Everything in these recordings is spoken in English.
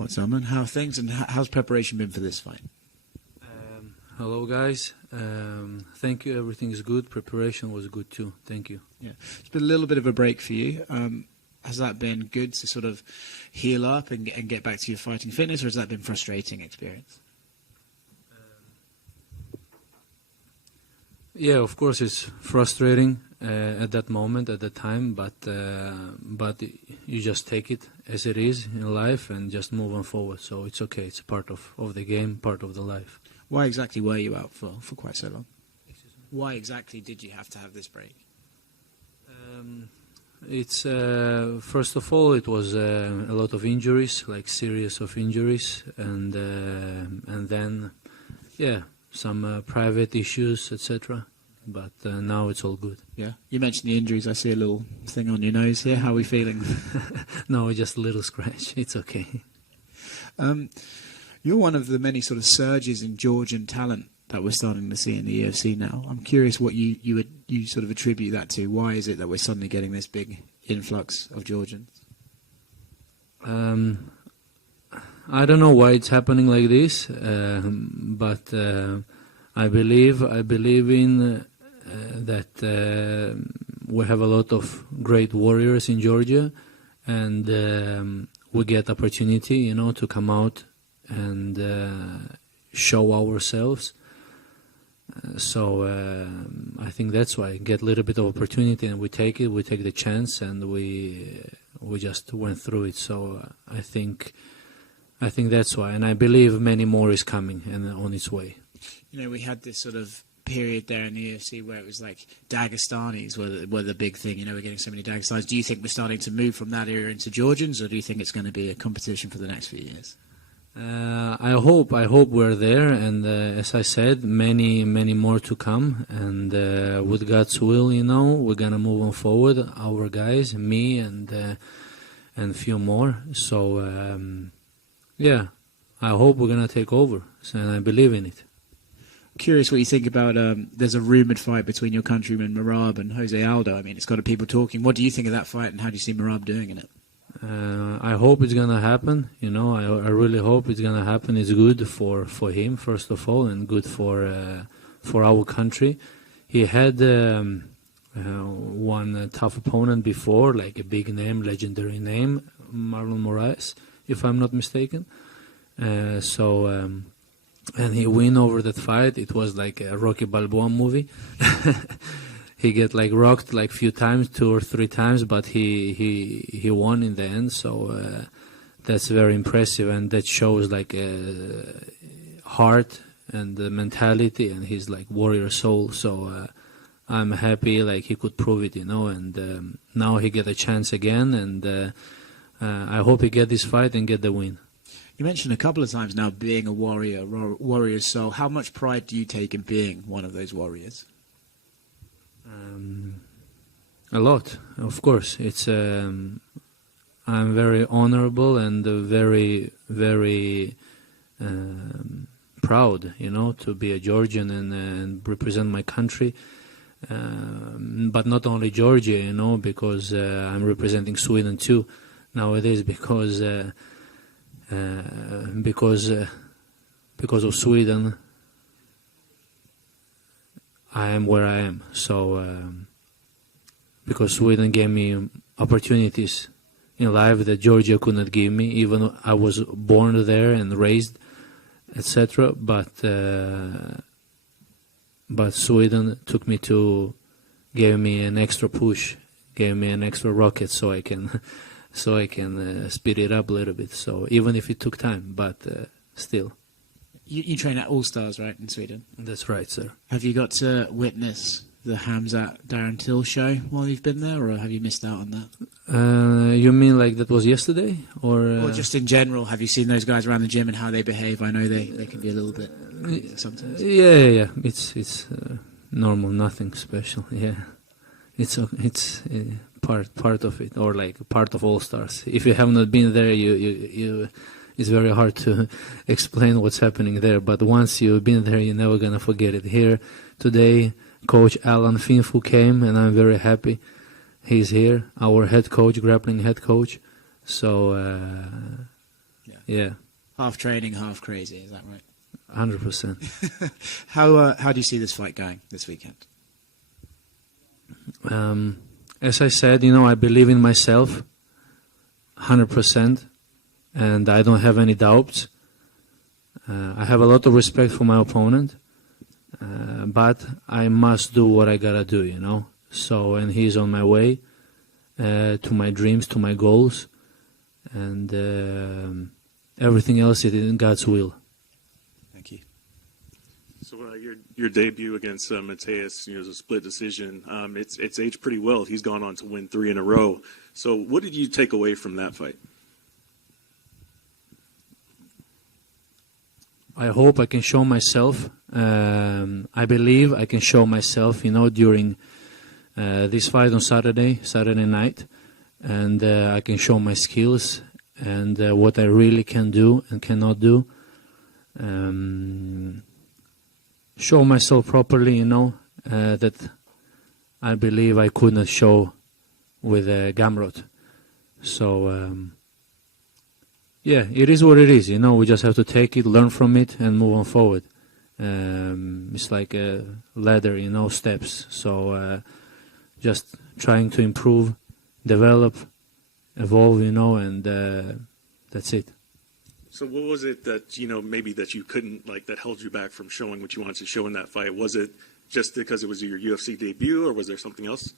What's up, man? How are things, and how's preparation been for this fight? Hello, guys. Thank you. Everything is good. Preparation was good too. Thank you. Yeah, it's been a little bit of a break for you. Has that been good to sort of heal up and get back to your fighting fitness, or has that been a frustrating experience? Yeah, of course it's frustrating at that moment, at that time, but you just take it as it is in life and just move on forward. So it's okay. It's a part of the game, part of the life. Why exactly were you out for quite so long? Why exactly did you have to have this break? It's first of all, it was a lot of injuries, like series of injuries, and then, yeah, some private issues, etc. But now it's all good. Yeah. You mentioned the injuries. I see a little thing on your nose here. How are we feeling? No, just a little scratch. It's okay. You're one of the many sort of surges in Georgian talent that we're starting to see in the UFC now. I'm curious what you sort of attribute that to. Why is it that we're suddenly getting this big influx of Georgians? I don't know why it's happening like this, but I believe in that we have a lot of great warriors in Georgia, and we get opportunity, to come out and show ourselves. So I think that's why get a little bit of opportunity, and we take the chance, and we just went through it. So I think that's why, and I believe many more is coming and on its way. We had this sort of period there in the UFC where it was like Dagestanis were the big thing. We're getting so many Dagestanis. Do you think we're starting to move from that era into Georgians, or do you think it's going to be a competition for the next few years? I hope we're there, and as I said, many more to come, and with God's will, we're gonna move on forward. Our guys, me, and few more. So yeah, I hope we're gonna take over, and I believe in it. Curious what you think about. There's a rumored fight between your countrymen Merab and Jose Aldo. I mean, it's got people talking. What do you think of that fight, and how do you see Merab doing in it? I hope it's gonna happen. I really hope it's gonna happen. It's good for him, first of all, and good for our country. He had one tough opponent before, like a big name, legendary name, Marlon Moraes, if I'm not mistaken. And he win over that fight. It was like a Rocky Balboa movie. He get rocked few times, 2 or 3 times, but he won in the end. So that's very impressive, and that shows heart and the mentality and his warrior soul. So I'm happy he could prove it, and now he get a chance again, and I hope he get this fight and get the win. You mentioned a couple of times now being a warrior's soul. How much pride do you take in being one of those warriors? A lot, of course. It's I'm very honorable and very, very proud, to be a Georgian and represent my country. But not only Georgia, because I'm representing Sweden too nowadays, because of Sweden, I am where I am. So because Sweden gave me opportunities in life that Georgia could not give me, even though I was born there and raised, etc. But Sweden gave me an extra push, gave me an extra rocket, so I can speed it up a little bit. So even if it took time, but still. You train at All Stars, right, in Sweden? That's right, sir. Have you got to witness the Khamzat Darren Till show while you've been there, or have you missed out on that? You mean that was yesterday, or just in general? Have you seen those guys around the gym and how they behave? I know they can be a little bit sometimes. Yeah. It's normal, nothing special. Yeah, it's part of it, or part of All Stars. If you have not been there, you it's very hard to explain what's happening there. But once you've been there, you're never gonna forget it. Here today, Coach Alan Finfu came, and I'm very happy he's here. Our head coach, grappling head coach. So Yeah. Half training, half crazy. Is that right? 100%. How do you see this fight going this weekend? As I said, I believe in myself 100%, and I don't have any doubts. I have a lot of respect for my opponent, but I must do what I gotta do, So, and he's on my way to my dreams, to my goals, and everything else is in God's will. Thank you. So your debut against Mateus, was a split decision. It's aged pretty well. He's gone on to win 3 in a row. So what did you take away from that fight? I hope I can show myself. I believe I can show myself, during this fight on Saturday night, and I can show my skills and what I really can do and cannot do. Show myself properly, that I believe I could not show with Gamrot. So, yeah, it is what it is, we just have to take it, learn from it, and move on forward. It's like a ladder, steps. So, just trying to improve, develop, evolve, and that's it. So what was it that, maybe that you couldn't, that held you back from showing what you wanted to show in that fight? Was it just because it was your UFC debut, or was there something else?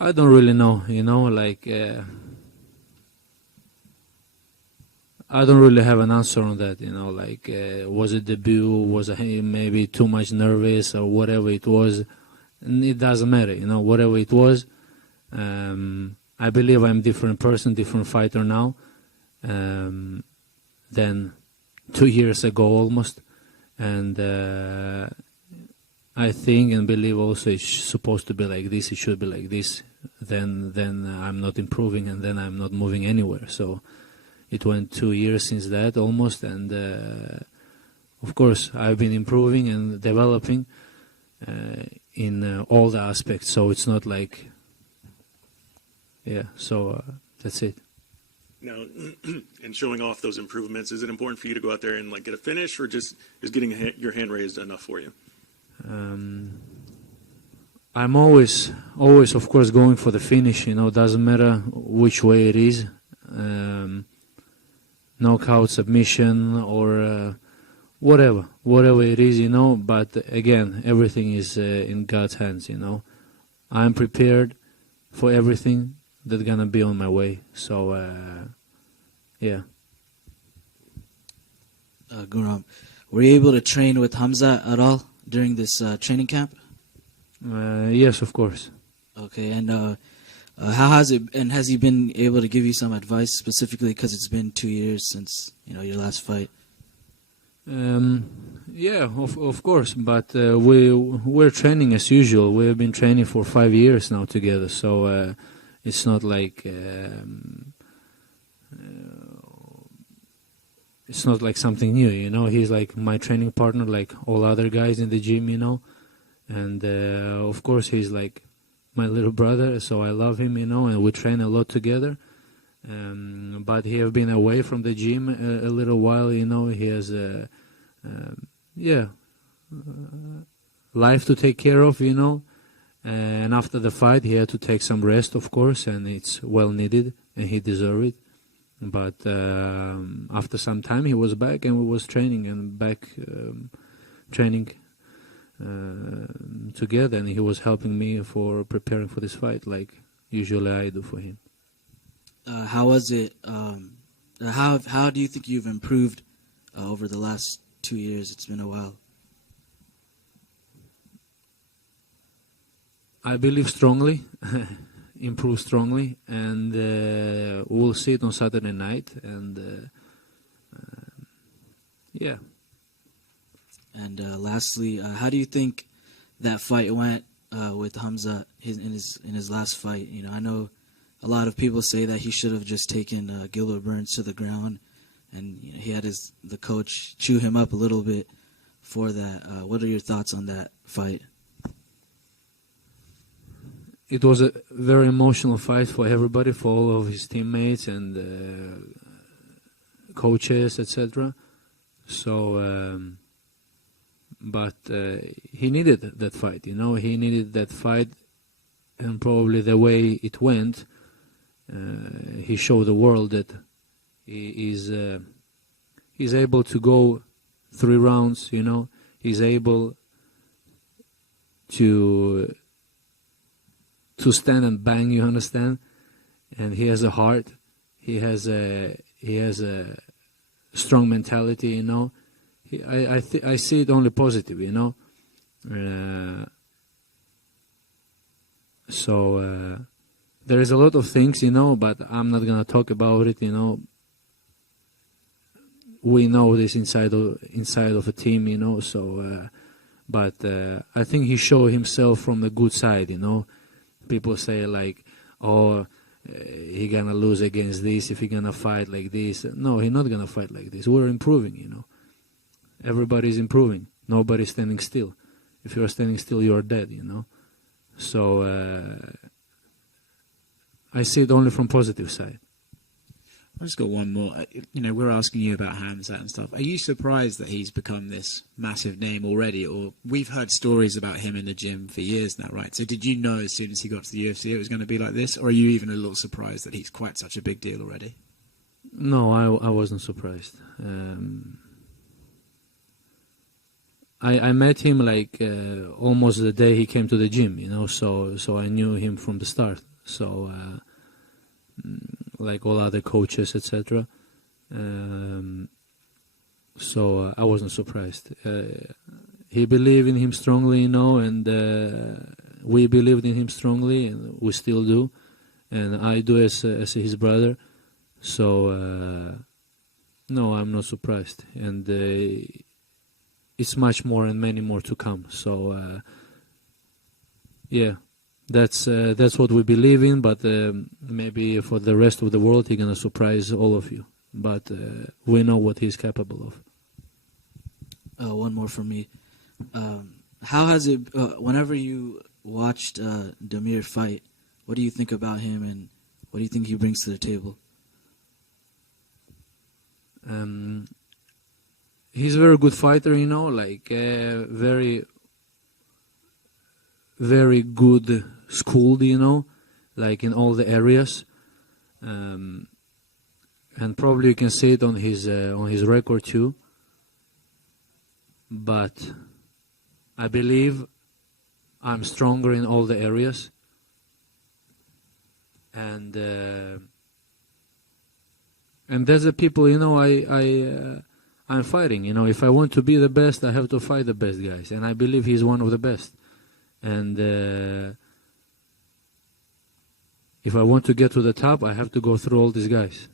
I don't really know, I don't really have an answer on that, was it debut, was I maybe too much nervous, or whatever it was. And it doesn't matter, whatever it was. I believe I'm a different person, different fighter now than 2 years ago almost. And I think and believe also it's supposed to be like this, it should be like this. Then I'm not improving, and then I'm not moving anywhere. So it went 2 years since that almost, and of course I've been improving and developing in all the aspects. So it's not like, so that's it. Now, and showing off those improvements, is it important for you to go out there and get a finish, or just is getting your hand raised enough for you? I'm always, of course, going for the finish. Doesn't matter which way it is, knockout, submission, or whatever it is. But again, everything is in God's hands. I'm prepared for everything that's gonna be on my way. So, yeah. Guram, were you able to train with Khamzat at all during this training camp? Yes, of course. Okay, and how has it? And has he been able to give you some advice specifically because it's been 2 years since your last fight? Yeah, of course. But we're training as usual. We have been training for 5 years now together. So it's not like it's not like something new. He's like my training partner, like all other guys in the gym. And of course he's like my little brother, so I love him, and we train a lot together. But he have been away from the gym a little while, he has life to take care of, and after the fight he had to take some rest, of course, and it's well needed, and he deserved it. But after some time he was back, and we was training and back training together, and he was helping me for preparing for this fight, like usually I do for him. How was it? How do you think you've improved over the last 2 years? It's been a while. I believe strongly, improve strongly, and we'll see it on Saturday night. And yeah. And lastly, how do you think that fight went with Khamzat in his last fight? I know a lot of people say that he should have just taken Gilbert Burns to the ground, and he had the coach chew him up a little bit for that. What are your thoughts on that fight? It was a very emotional fight for everybody, for all of his teammates, and coaches, etc. So, but he needed that fight. He needed that fight, and probably the way it went, he showed the world that he's able to go 3 rounds. He's able to stand and bang. You understand? And he has a heart. He has a strong mentality. I see it only positive. So there is a lot of things, but I'm not gonna talk about it. We know this inside of a team. So, but I think he showed himself from the good side. People say like, oh, he gonna lose against this if he gonna fight like this. No, he's not gonna fight like this. We're improving. Everybody's improving. Nobody's standing still. If you're standing still, you're dead. So I see it only from positive side. I've just got one more. We're asking you about Khamzat and stuff. Are you surprised that he's become this massive name already? Or we've heard stories about him in the gym for years now, right? So did you know as soon as he got to the UFC it was going to be like this? Or are you even a little surprised that he's quite such a big deal already? No, I wasn't surprised. I met him like almost the day he came to the gym, so I knew him from the start. So like all other coaches, etc. So I wasn't surprised. He believed in him strongly, and we believed in him strongly, and we still do, and I do as his brother. So no, I'm not surprised, and it's much more and many more to come. So yeah. That's what we believe in, but maybe for the rest of the world, he's gonna surprise all of you. But we know what he's capable of. One more from me. How has it? Whenever you watched Damir fight, what do you think about him, and what do you think he brings to the table? He's a very good fighter, like very, very good schooled, like in all the areas, and probably you can see it on his record too. But I believe I'm stronger in all the areas, and there's the people, I'm fighting. If I want to be the best, I have to fight the best guys, and I believe he's one of the best. And if I want to get to the top, I have to go through all these guys.